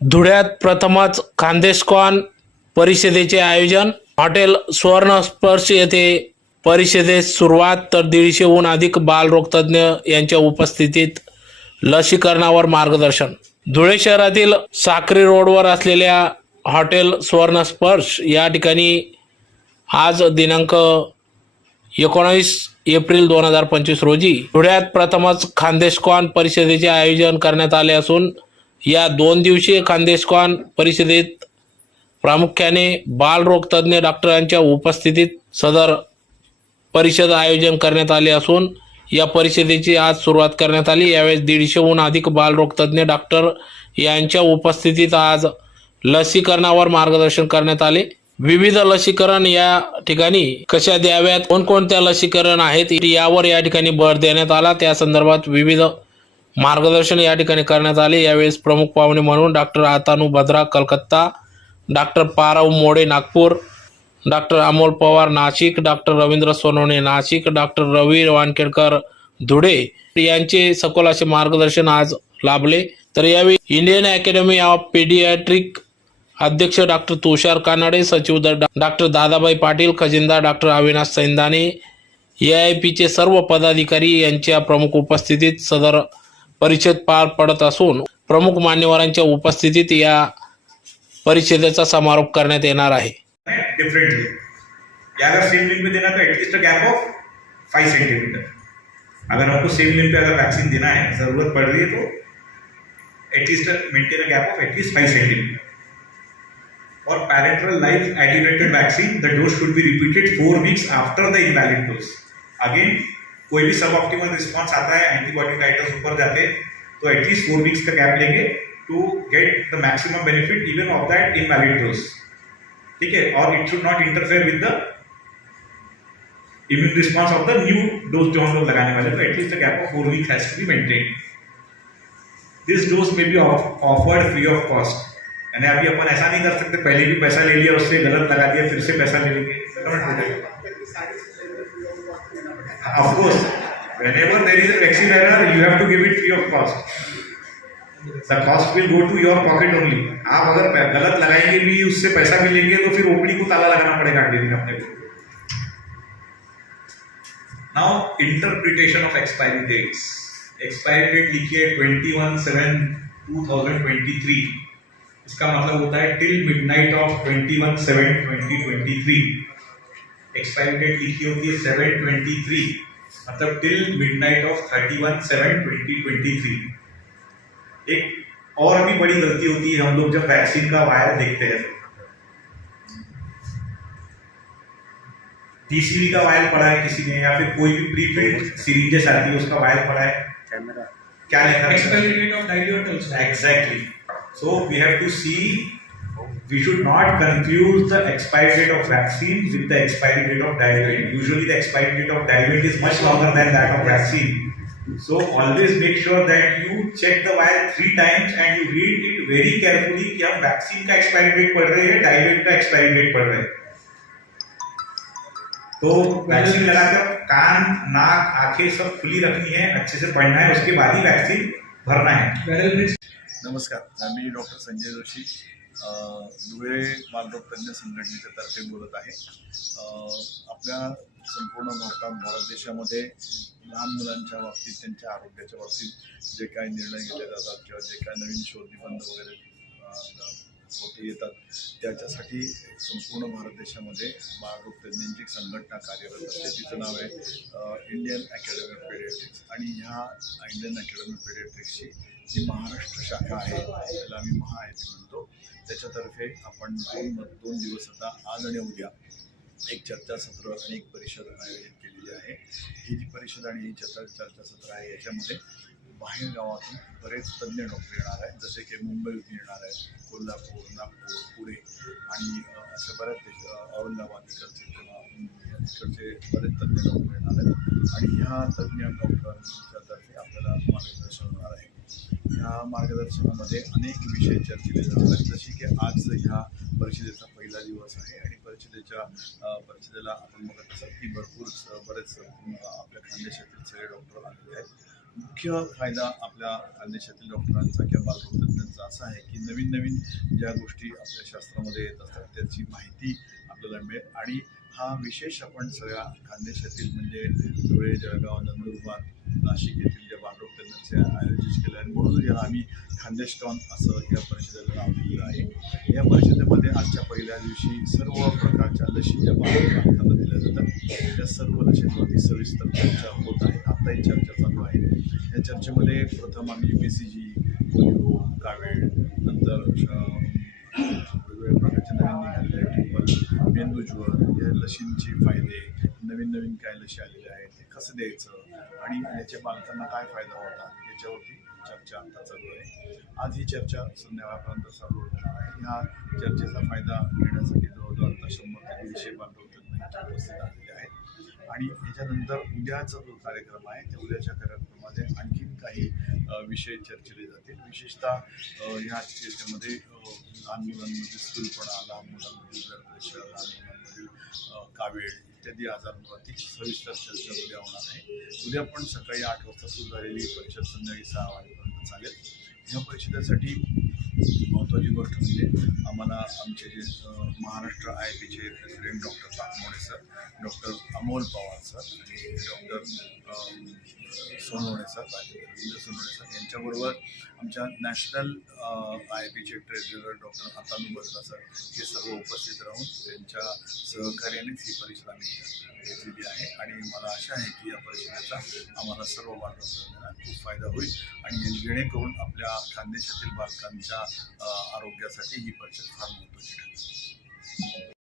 धुळ्यात प्रथमच खानदेशकॉन परिषदेचे आयोजन. हॉटेल स्वर्णस्पर्श येथे परिषदेस सुरुवात तर दीडशेहून अधिक बालरोगतज्ञ यांच्या उपस्थितीत लसीकरणावर मार्गदर्शन. धुळे शहरातील साक्री रोडवर असलेल्या हॉटेल स्वर्णस्पर्श या ठिकाणी आज दिनांक एकोणावीस एप्रिल दोन हजार पंचवीस रोजी धुळ्यात प्रथमच खानदेशकॉन परिषदेचे आयोजन करण्यात आले असून या दोन दिवसीय खानदेशकॉन परिषदेत प्रामुख्याने बालरोगतज्ज्ञ डॉक्टरांच्या उपस्थितीत सदर परिषद आयोजन करण्यात आले असून या परिषदेची आज सुरुवात करण्यात आली. यावेळेस दीडशेहून अधिक बालरोगतज्ज्ञ डॉक्टर यांच्या उपस्थितीत आज लसीकरणावर मार्गदर्शन करण्यात आले. विविध लसीकरण या ठिकाणी कशा द्याव्यात? कोणकोणत्या लसीकरण आहेत? यावर या ठिकाणी भर देण्यात आला. त्या संदर्भात विविध मार्गदर्शन या ठिकाणी करण्यात आले. यावेळेस प्रमुख पाहुणे म्हणून doctor Atanu Bhadra Calcutta doctor Parav Mode Nagpur doctor Amol Pawar Nashik doctor Ravindra Sonawane Nashik doctor Ravi Wankhedkar Dhule यांचे सखोल असे मार्गदर्शन आज लाभले. तर यावेळी इंडियन अकॅडमी ऑफ पेडियाट्रिक अध्यक्ष डॉक्टर तुषार कानाडे सचिव द- doctor Dadabai Patil खजिनदार doctor Avinash Saindane A I पीचे सर्व पदाधिकारी यांच्या प्रमुख उपस्थितीत सदर परिषद पार पडत असून प्रमुख मान्यवरांच्या उपस्थितीत या परिषदेचा समारोप करण्यात येणार आहे. डिफरेंटली या अगर सेम लिंक पे देना तो at least gap of five centimetre अगर आपको सेम लिंक पे अगर वैक्सीन देना है जरूरत पड़ रही है तो at least maintain a gap of at least five centimetre For parenteral live attenuated vaccine, the dose should be repeated four weeks after the invalid dose. Again, कोई भी सब ऑप्टिमल रिस्पॉन्स आता है एंटीबॉडी टाइटर्स ऊपर जाते तो at least four weeks का gap लेंगे to get the maximum benefit even of that invalid dose ठीक है? और it should not interfere with the immune response of the new dose जो हम लोग लगाने वाले तो at least the gap of four week has to be maintain this dose में be offered free of cost यानी अभी अपन ऐसा नहीं कर सकते पहले भी पैसा ले लिया उससे गलत लगा दिया फिर से पैसा ले लेंगे। Of course whenever there is a vaccine error you have to give it free of cost. The cost will go to your pocket only. आप अगर गलत लगाएँगे भी, उससे पैसा भी तो फिर ओपीडी को ताला लगाना पड़ेगा अगले दिन अपने को। Now interpretation of expiry dates expiry date लिखिए twenty one seven two thousand twenty three इसका मतलब होता है till midnight of twenty one seven twenty twenty three expiry date लिखी होती है सेवन ट्वेंटी थ्री मतलब till midnight of thirty one seven twenty twenty three एक और भी बड़ी गलती होती है हम लोग जब वैक्सीन का वायर देखते हैं टीसीवी का वायर पड़ा है किसी ने या फिर कोई भी प्री फिल्ड सीरीजेस आती है उसका वायर पड़ा है क्या लिखा है date of dilute also. Exactly. So we have to see. We should not confuse the expiry date of vaccine with the expiry date of diluent. Usually, the expiry date of diluent is much longer than that of vaccine. So always make sure that you check the wire three times and you read it very carefully कि हम vaccine का expiry date पढ़ रहे हैं डायलेंट का expiry date पढ़ रहे हैं तो वैक्सीन लगाकर कान नाक आँखें सब खुली रखनी है अच्छे से पढ़ना है उसके बाद ही वैक्सीन भरना है नमस्कार मी डॉक्टर संजय जोशी अ, धुळे मालरोग तज्ज्ञ संघटनेच्या तर्फे बोलत आहे. आपल्या संपूर्ण भारतात भारत देशामध्ये लहान मुलांच्या बाबतीत त्यांच्या आरोग्याच्या बाबतीत जे काही निर्णय घेतले जातात किंवा जे काही नवीन शोध निबंध वगैरे होते येतात त्याच्यासाठी संपूर्ण भारत देशामध्ये बालरोग तज्ज्ञांची एक संघटना कार्यरत असते. तिचं नाव आहे इंडियन अकॅडमी ऑफ पेडियाट्रिक्स. आणि ह्या इंडियन अकॅडमी ऑफ पेडियाट्रिक्सची जी महाराष्ट्र शाखा आहे त्याला आम्ही महाआयती म्हणतो त्याच्यातर्फे आपण दोन दोन दिवस आता आज आणि उद्या एक चर्चासत्र आणि एक परिषद आयोजित केलेली आहे. ही जी परिषद आणि ही चर्चा चर्चासत्र आहे याच्यामध्ये बाहेर गावातून बरेच तज्ज्ञ डॉक्टर येणार आहेत जसे की मुंबईतून येणार आहेत कोल्हापूर नागपूर पुणे आणि असे बऱ्याच औरंगाबाद इकडचे किंवा इकडचे बरेच तज्ज्ञ डॉक्टर येणार आहेत. आणि ह्या तज्ज्ञ डॉक्टरांच्या तर्फे आपल्याला मार्गदर्शन ह्या मार्गदर्शनामध्ये अनेक विषय चर्चिले जाणार आहेत जसे की आज ह्या परिषदेचा पहिला दिवस आहे आणि परिषदेच्या परिषदेला आपण बघत असाल की भरपूर बरेच आपल्या खानदेशातील सगळे डॉक्टर आलेले आहेत. मुख्य फायदा आपल्या खानदेशातील डॉक्टरांचा किंवा बालरोगतज्ञांचा असा आहे की नवीन नवीन ज्या गोष्टी आपल्या शास्त्रामध्ये येत असतात त्याची माहिती आपल्याला मिळेल. आणि हा विशेष आपण सगळ्या खानदेशातील म्हणजे धुळे जळगाव नंदुरबार नाशिक येथील ज्या बालरोगतज्ञांचे आयोजित केलं आहे म्हणून याला आम्ही खानदेशकॉन असं या परिषदेला नाव दिलेलं आहे. या परिषदेमध्ये आजच्या पहिल्या दिवशी सर्व प्रकारच्या लशी ज्या बांधवांना दिल्या जातात. त्या सर्व लशींवरती सविस्तर चर्चा होत आहे. आताही चर्चा चालू आहे. या चर्चेमध्ये प्रथम आम्ही बी सी जी पोलिओ कावेळ नंतर अं, वेगवेगळ्या प्रकारचे नवीन निघालेले मेंदूज्वर या लशींचे फायदे नवीन नवीन काय लशी आलेल्या आहेत ते कसं द्यायचं आणि याच्या बालकांना काय फायदा होता याच्यावरती चर्चा आता चालू आहे. आज ही चर्चा संध्याकाळपर्यंत चालू होणार आहे. ह्या चर्चेचा फायदा घेण्यासाठी जवळजवळ आता शंभर ते दीडशे बालरोगतज्ञ उपस्थित आलेले आहेत. आणि याच्यानंतर उद्याचा जो कार्यक्रम आहे त्या उद्याच्या याच्यामध्ये आणखीन काही विषय चर्चिले जातील. विशेषतः ह्या याच्यामध्ये लहान मुलांमध्ये स्थूलपणा लहान मुलांमधील ब्लड प्रेशर लहान मुलांमधील कावेळ कावीळ इत्यादी आजारांवरती सविस्तर चर्चा उद्या होणार आहे. उद्या पण सकाळी आठ वाजता सुरू झालेली परिषद संध्याकाळी सहा वाजेपर्यंत चालेल. ह्या परिषदेसाठी महत्त्वाची गोष्ट म्हणजे आम्हाला आमचे जे महाराष्ट्र आय पीचे president doctor Takmode sir doctor Amol Pawar sir आणि doctor Sonawane sir Rajendra Sonawane sir यांच्याबरोबर आमच्या नॅशनल आय पीचे ट्रेझरर डॉक्टर अतानू बसला सर हे सर्व उपस्थित राहून त्यांच्या सहकार्यानेच ही परिषद आम्ही घेतलेली आहे. आणि मला आशा आहे की या परिषदेचा आम्हाला सर्व बालकांना खूप फायदा होईल आणि जेणेकरून आपल्या खानदेशातील बालकांच्या आरोग्यासाठी ही परिषद फार महत्वाची ठरते.